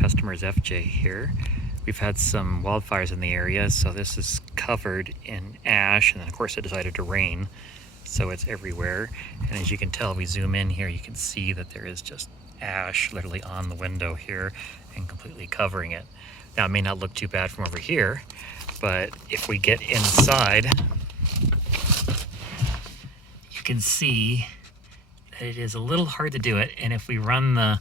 customer is FJ here. We've had some wildfires in the area, so this is covered in ash, and then of course it decided to rain, so it's everywhere. And as you can tell, we zoom in here, you can see that there is just ash literally on the window here and completely covering it. Now, it may not look too bad from over here, but if we get inside, you can see that it is a little hard to do it, and if we run the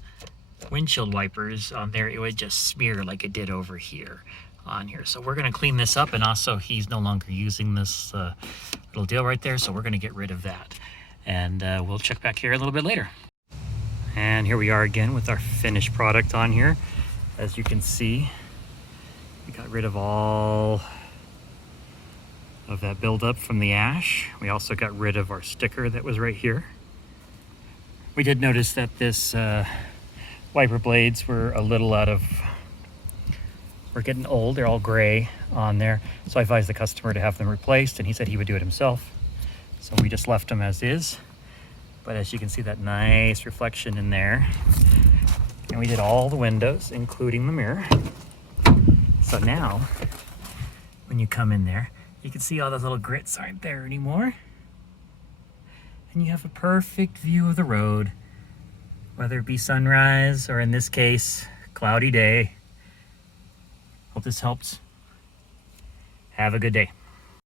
windshield wipers on there, it would just smear like it did over here on here. So we're going to clean this up, and also he's no longer using this little deal right there, so we're going to get rid of that. And we'll check back here a little bit later. And here we are again with our finished product on here. As you can see, we got rid of all of that buildup from the ash. We also got rid of our sticker that was right here. We did notice that this wiper blades were a little we're getting old, they're all gray on there. So I advised the customer to have them replaced, and he said he would do it himself. So we just left them as is. But as you can see, that nice reflection in there. And we did all the windows, including the mirror. So now, when you come in there, you can see all those little grits aren't there anymore. And you have a perfect view of the road, whether it be sunrise or, in this case, cloudy day. Hope this helps. Have a good day.